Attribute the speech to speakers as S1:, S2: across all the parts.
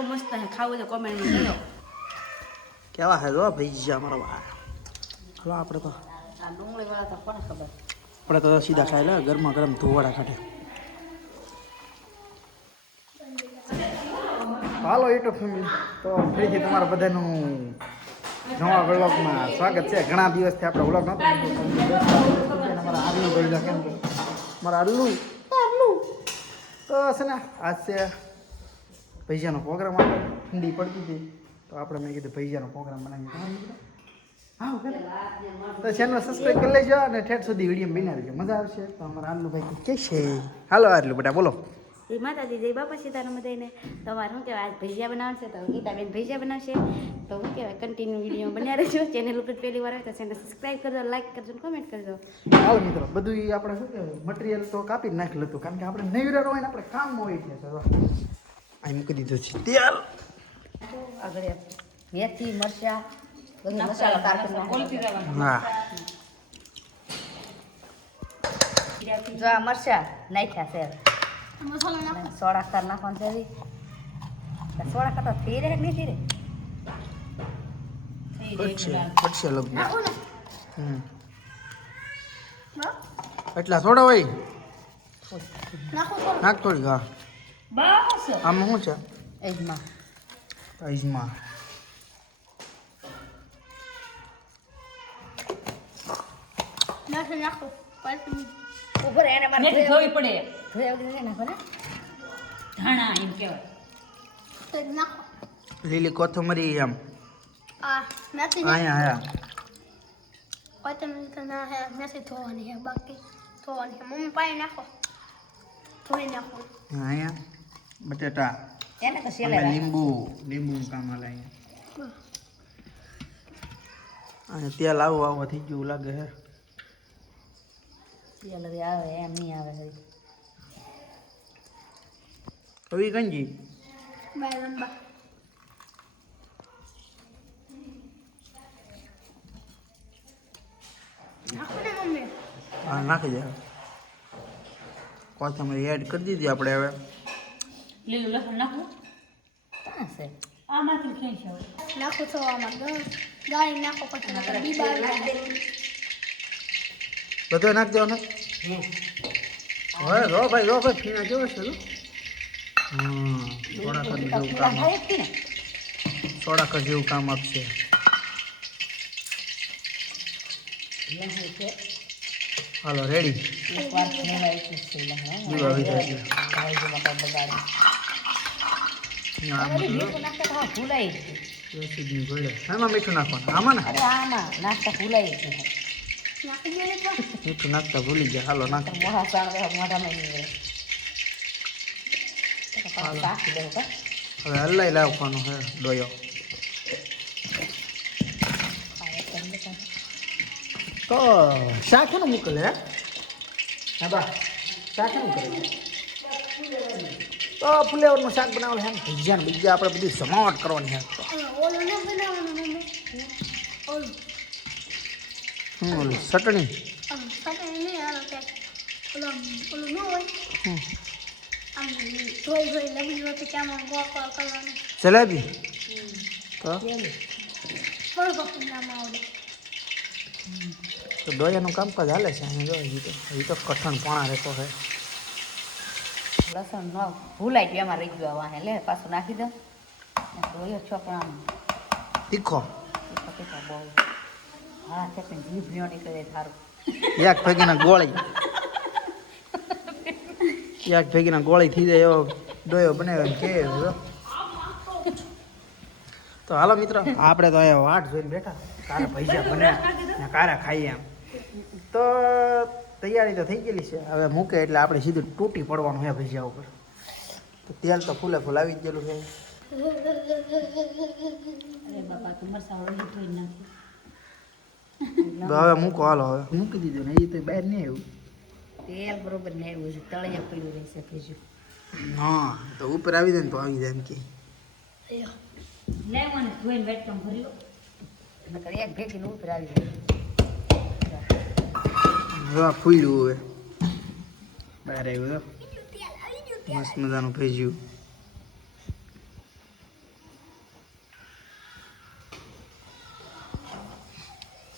S1: બહુ મસ્ત છે ખાવું તો કોમેન્ટમાં કહેજો
S2: કેવા હે જો ભૈયા અમારા વાહ હલો આપણે તો
S1: આ ડુંગળી વાળા તો કોને ખબર?
S2: આપણે તો સીધા ખાઈ લે ગરમા ગરમ ધોવાડા કાઢે. હાલો યુટ્યુબ ફેમિલી. તો ફરીથી તમારા બધાનું નવા વ્લોગમાં સ્વાગત છે. ઘણા દિવસથી આપણે વ્લોગ નહોતો મારા આલુ ભાઈ કેમ કે? મારા આલુ આલુ તો છે ને આજ છે ભૈયાનો પ્રોગ્રામ આવે ઠંડી પડતી હતી તો આપણે મેં કીધું ભૈયાનો પ્રોગ્રામ બનાવીએ. તો ચેનલ સબસ્ક્રાઈબ કરી લેજો અને ઠેઠ સુધી વીડિયો બની રહેજો. મજા આવશે. તો અમારા આલુભાઈ કે છે. હાલો આટલું બધા બોલો.
S1: એ માતાજી જય બાપા સીતારામ બધાને તમારે શું કહેવાય આજ ભજીયા બનાવશે તો ગીતાબેન ભજીયા બનાવશે. તો શું કહેવાય કન્ટિન્યુ વીડિયો બન્યા રહેજો. ચેનલ ઉપર પહેલી વાર આવે તો ચેનલ સબસ્ક્રાઈબ કરજો લાઈક કરજો કોમેન્ટ કરજો.
S2: હાલ મિત્રો બધું એ આપણે શું કહેવાય મટીરિયલ તો કાપી જ નાખેલું હતું કારણ કે આપણે નવીરા હોય ને આપણે કામ હોય છે અહીં મૂકી દીધો છે. તેલ.
S1: આગળ મેથી મરચા બધું મસાલો
S2: હા.
S1: જો આ મરચા નાખ્યા છે સોડા ખાર નાખવાનું છે સોડા ખાતા ધીરે કે નહીં
S2: હમ. એટલા થોડા હોય? નાખ થોડી હા. આમાં શું છે?
S1: એજમાં.
S2: અજમા
S1: ઉપર એને મારે
S3: મેથી ધોવી પડે.
S1: ધોયા વગર નહીં નાખો ને?
S3: ધાણા એમ કહેવાય.
S2: લીલી કોથમરી આમ અહીંયા આયા અહીંયા બટેટા
S1: એને તો
S2: અને
S1: સેલે રાખ.
S2: લીંબુ લીંબુ કામ હાલે અને તેલ આવું આવું થઈ ગયું લાગે હે.
S1: તેલ હવે આવે એમ નહીં આવે હવે.
S2: કવી કંજી? હા નાખી દે. કોથમરી એડ કરી દીધી આપણે હવે.
S3: લીલું લસણ નાખવું
S1: ક્યાં છે
S3: આમાંથી ક્યાં છે હવે?
S4: નાખો છો આમાં ગાળી નાખો પછી નકર બીબાર
S2: બધો નાખી દેવાનો હવે રો ભાઈ રો ભાઈ ફીણા કેવો છે લો હા થોડા કર જેવું કામ
S1: જ
S2: થોડા કર જેવું કામ આપશે હાલો રેડી આમાં મીઠું નાખવાનું? આમાં ને?
S4: નાસ્તા પણ
S2: મીઠું નાખતા ભૂલી ગયા. હાલો નાખ? હવે હલાઈ લાવવાનું હે ડોયો
S1: હા, એક કરી દેતા.
S2: તો શાક ને મોકલે હે બા શાક ને કરે તો ફુલેવરનું શાક બનાવેલું હે ભજીયા બીજા આપણે બધી સમાવટ કરવાની હે તો
S4: બનાવવાનું
S2: ચટણી જલેબી તો તો ડોયાનું કામકાજ હાલે છે અહીંયા જો હજી તો હજી તો કઠણ પોણા રહેતો છે
S1: લસણ ન ભૂલાઈ ગયું એમાં રહી ગયું વાહે. લે પાછું નાખી દો. જોયો છો પણ. આમ
S2: તીખો
S1: બહુ હા તે પણ જીભ ન્યો નીકળે સારું
S2: એક ભેગીના ગોળી. એક ભેગીના ગોળી થઈ જાય એવો ડોયો બનાવ્યો કે તો હાલો મિત્ર આપણે તો અહીંયા વાટ જોઈને બેઠા. કારે પૈસા બન્યા. કારે ખાઈએ એમ. તો તૈયારી તો થઈ ગયેલી છે. હવે મૂકે એટલે આપણે સીધું તૂટી પડવાનું છે ભજીયા ઉપર. તો તેલ તો ફૂલે ફૂલ આવી જ ગયેલું છે. હવે મૂકો હાલો હવે. મૂકી દીધું ને એ તો બહાર નહીં આવ્યું.
S1: તેલ બરોબર નહીં આવ્યું છે તળિયા પડ્યું રહેશે બીજું
S2: હા તો ઉપર આવી જાય ને તો આવી જાય એમ કે.
S3: લેવાનું ધોઈને વેટકમ ભર્યું.
S1: નકર એક ભેગી ઉપર આવી જાય.
S2: હા ફૂલ્યું હવે. બહાર આવ્યું તો મસ્ત મજાનું ભેજ્યું.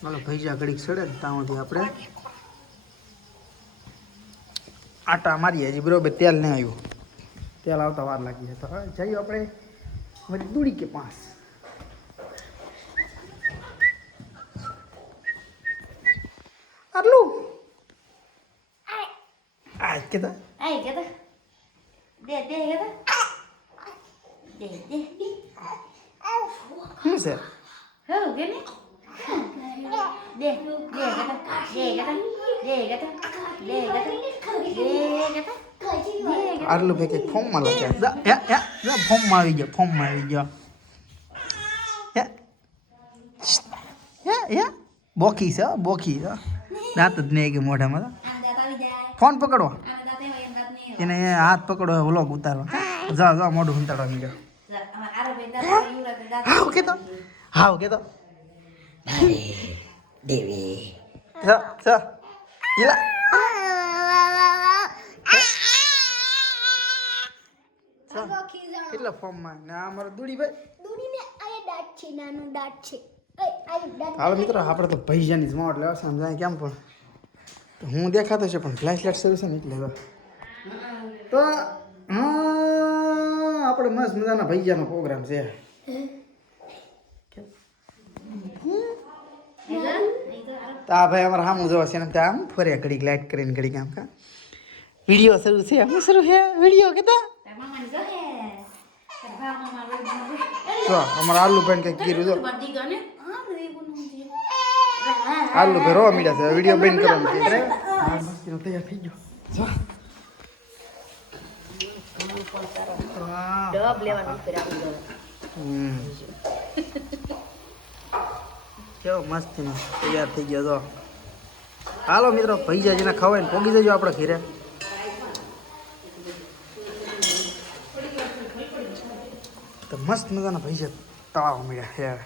S2: ચાલો ભૈજા ઘડીક સડે ને ત્યાંથી આપણે આટા મારી હજી બરોબર, તેલ નહીં આવ્યું. તેલ આવતા વાર લાગી જાય હવે જઈએ આપણે. વળી દૂડી કે પાંચ કીધા
S1: આય કે તો દે દે કે તો દે દે
S2: શું છે
S1: હો ને દે દે કે તો દે કે તો દે કે તો દે કે તો દે કે તો દે કે તો
S2: આટલું ભાઈ કંઈક ફોર્મમાં લખ્યા ફોર્મમાં આવી ગયો ફોર્મમાં આવી ગયો બોકી છે બોકી છે દાંત જ નહીં કે મોઢામાં ફોન પકડો
S1: આના દાંત એવા એમ દાંત નહીં
S2: એને હાથ પકડો વ્લોગ ઉતારો. જા જા મોઢું ઉતારવા મીડો.
S1: આવે અમાર આરો ભાઈ દાંત આવે, યુવરાજ ભાઈ દાંત
S2: હાવ કેતો હાવ કેતો.
S3: દેવી
S2: ચ ચ ઇલા. કેટલા ફોર્મમાં? ને આ મારો દૂડી ભાઈ.
S4: દૂધીને આ દાંત છે નાનું દાંત છે. એ આ દાંત
S2: હાલો મિત્રો આપણે તો પૈસાની જ મોટ લેવા સમજાય કેમ પણ. હું દેખાતો છે પણ ફ્લેશ લાઇટ સર્વિસ ને એટલે તો તો હા, આપણે મસ્ત મજાના ભૈજાનો પ્રોગ્રામ છે. તા ભાઈ અમારે સામું જોવા છે ને ત્યાં આમ ફરે ઘડીક લાઈટ કરીને ઘડીક આમ કા. વીડિયો શરૂ છે અમે શરૂ છે? વીડિયો કેતા
S1: જો,
S2: અમારા આલુ પેન કંઈક કીધું
S1: છે
S2: આલુ ભાઈ રોવા મીડા છે વીડિયો બેન મસ્તીનો તૈયાર થઈ ગયો.
S1: ડબ લેવાનું.
S2: કેવો મસ્ત તૈયાર થઈ ગયો તો હાલો મિત્રો પૈસા જેને ખવાય ને પોગી જજો આપણે ઘરે. તો મસ્ત મજાના ભાઈ જાય તળાવ મળ્યા યાર.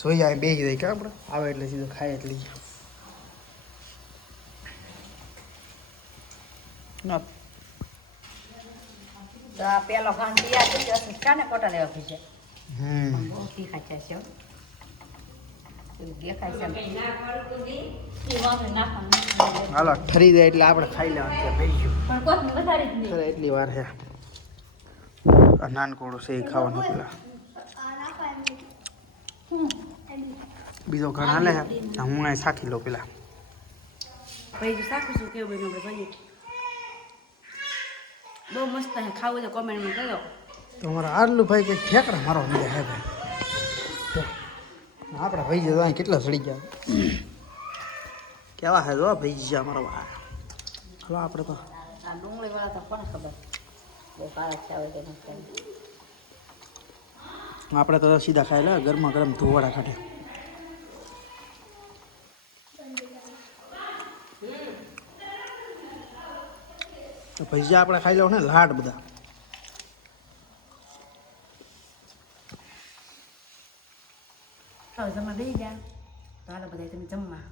S2: સોઈ જાય બે જાય કે આપણે? આવે એટલે સીધો ખાય એટલે ના
S3: તો આ પેલો ખાન તૈયાર થઈ ગયો કાને કોટા લેવા
S2: હમ.
S3: બહુ તીખા છે છે.
S2: હાલો ઠરી જાય એટલે આપણે ખાઈ લેવાનું છે એટલી વાર છે આ નાનકોડું છે એ ખાવાનું પેલા. બીજો ઘણા લે હું? અહીં સાખી લઉં પેલા.
S1: ભાઈ સાખું છું કેવું બન્યું? આપણે જોઈએ. બહુ મસ્ત ખાવું તો કોમેન્ટમાં કહેજો.
S2: તો અમારા આટલું ભાઈ કંઈક ઠેકડા મારો મળે હે ભાઈ. તો આપણા ભાઈ જતો કેટલા સડી ગયા. કેવા હે જો ભાઈ છે મારો હલો આપણે તો
S3: ડુંગળી વાળા તો કોને ખબર? બહુ કાળા છે નથી
S2: આપણે તો સીધા ખાઈ લે ગરમા ગરમ ધોવાડા કાઢે તો ભજીયા આપણે ખાઈ લઉં ને લાડ બધા.
S1: જમવા દઈ ગયા તો હાલો બધા તમે જમવા.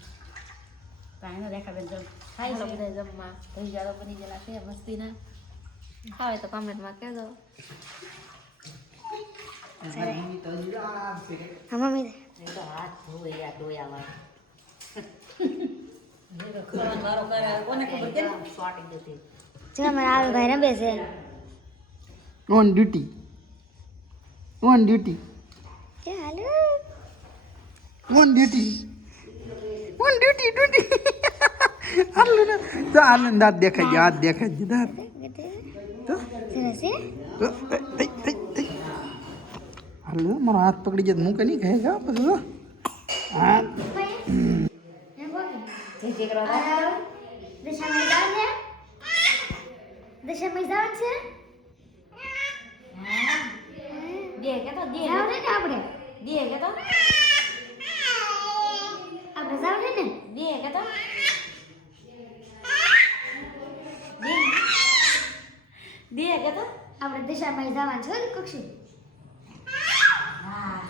S1: તો એનો રેખા બેન જમ
S4: બધા જમવા. ભૈયા તો બની ગયેલા છે મસ્તીના. ખાવે તો કમેન્ટમાં કહેજો. હા મમ્મી
S3: હાથ ધોવે યાર ડોયા વાળા મારો કરે કોને ખબર કે સોટી દેતી
S4: જો અમારા આલુ ભાઈ રમે છે.
S2: On duty on duty
S4: hello.
S2: On duty on duty duty હાલ ને તો હાલ દાંત દેખાઈ ગયા હાથ દેખાઈ ગયા દાંત. તો. હાલ મારો હાથ પકડી જાય મૂકે નહીં પછી તો.
S4: દશામાં જાવ છે
S1: દે કે તો દે
S4: જાવ ને આપણે
S1: દે કે તો
S4: આપણે જાવ ને
S1: દે કે તો દે કે તો
S4: આપણે દશામાં જવાનું છે કક્ષી
S1: હા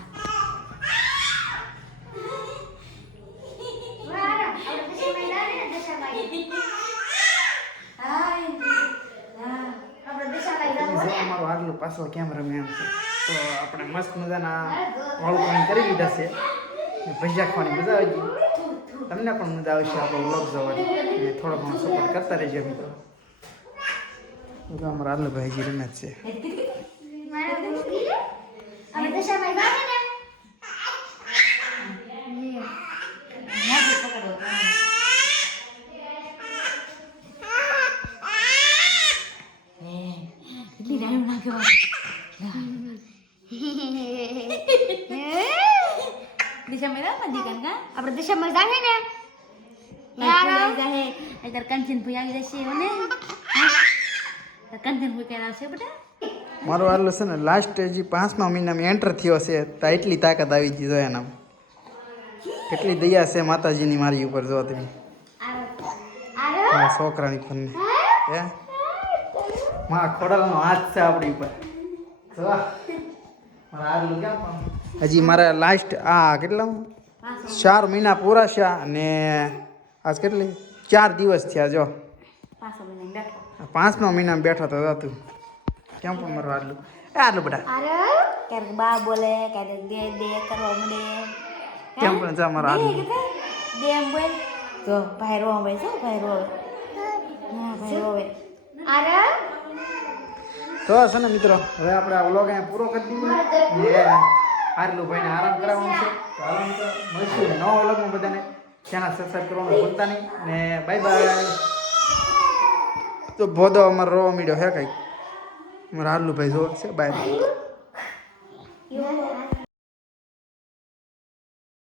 S4: આપણે દશામાં જાવ ને દશામાં
S1: હાય હા
S4: આપણે દશામાં જાવ
S2: જો અમારો આગલો પાછો કેમ રમે એમ છે, તો આપણે મસ્ત મજાના વાળું કરી લીધા છે. ભજીયા ખાવાની મજા આવી ગઈ. તમને પણ મજા આવશે આપણો વ્લોગ જોવાની. અને થોડો ઘણો સપોર્ટ કરતા રહેજો મિત્રો. અમારા આલુભાઈ હજી રમે છે
S4: અમે દશામાં જાવે ને
S1: નાખી પકડો તો. હે, કેટલી ડાળું નાખ્યો દિશામાં રામ દીકન કા
S4: આપણે દશામાં જાવે ને
S1: અત્યારે કંચન આવી જશે મને કંચન ભૂઈ ક્યારે આવશે બેટા
S2: મારો આટલો છે ને લાસ્ટ હજી પાંચમા મહિનામાં એન્ટર થયો છે. તો એટલી તાકાત આવી ગઈ જો એના કેટલી દયા છે માતાજીની મારી ઉપર જો તમે. મારા છોકરાની પરની હે? મારા ખોડાનો હાથ છે આપણી ઉપર. હજી મારા લાસ્ટ આ કેટલા? ચાર મહિના પૂરા છે અને આજ કેટલી? ચાર દિવસ થયા જો. પાંચમા મહિનામાં બેઠો. તો હતું. તું કેમ પણ મારું આટલું? એ આટલું બધા.
S1: ક્યારેક બા બોલે ક્યારેક દે દે કરવા મળે.
S2: કેમ પણ જા મારા આટલું?
S1: દે એમ બોલ. તો ભાઈ રોવે છો ભાઈ રોવે. ભાઈ રોવે
S2: તો છે ને મિત્રો હવે આપણે આ વ્લોગ અહીંયા પૂરો કરી દીધો. આટલું ભાઈને આરામ કરાવવાનું છે. તો હાલો મિત્રો મળશું નવા વ્લોગમાં બધાને. ચેનલ સબસ્ક્રાઈબ કરવાનું ભૂલતા નહીં ને બાય બાય તો ભોદો અમારો રોવા મીડ્યો હે કંઈક? મારા આટલું ભાઈ છે બાય